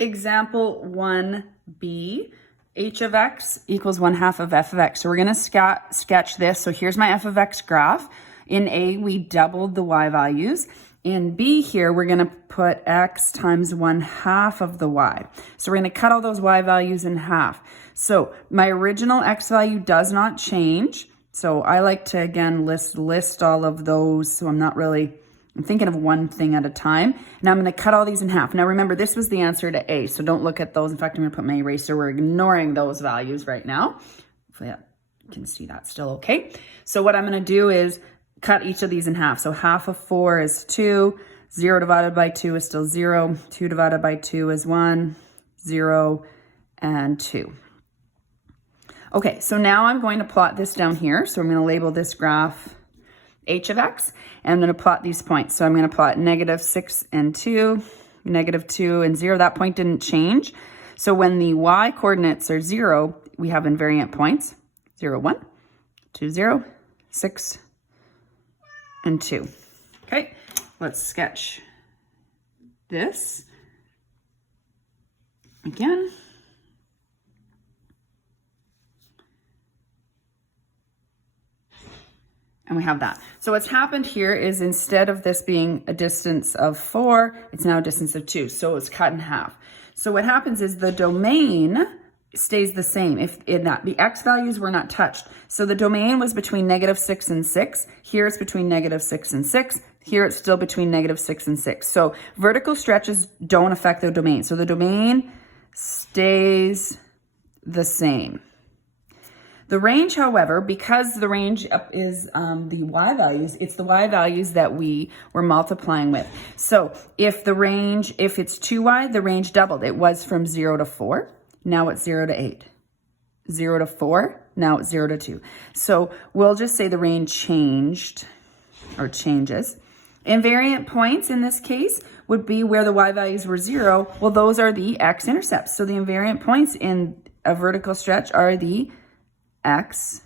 Example 1b, h of x equals 1/2 of f of x. So we're going to sketch this. So here's my f of x graph. In A, we doubled the y values. In B here, we're going to put x times 1/2 of the y. So we're going to cut all those y values in half. So my original x value does not change. So I like to, again, list all of those. So I'm thinking of one thing at a time. Now I'm going to cut all these in half. Now remember, this was the answer to A, so don't look at those. In fact, I'm going to put my eraser. We're ignoring those values right now. Hopefully you can see that still okay. So what I'm going to do is cut each of these in half. So 1/2 of 4 is 2. 0 divided by 2 is still 0. 2 divided by 2 is 1. 0 and 2. Okay, so now I'm going to plot this down here. So I'm going to label this graph h of x, and I'm going to plot these points. So I'm going to plot -6 and 2, -2 and 0. That point didn't change. So when the y coordinates are 0, we have invariant points. 0, 1, 2, 0, 6, and 2. Okay, let's sketch this again. And we have that. So what's happened here is instead of this being a distance of 4, it's now a distance of 2. So it's cut in half. So what happens is the domain stays the same if in that the x values were not touched. So the domain was between -6 and 6. Here it's between -6 and 6. Here it's still between -6 and 6. So vertical stretches don't affect the domain. So the domain stays the same. The range, however, because the range is the y values, it's the y values that we were multiplying with. So if it's 2y, the range doubled. It was from 0 to 4. Now it's 0 to 8. 0 to 4. Now it's 0 to 2. So we'll just say the range changed or changes. Invariant points in this case would be where the y values were 0. Well, those are the x-intercepts. So the invariant points in a vertical stretch are the x-intercepts.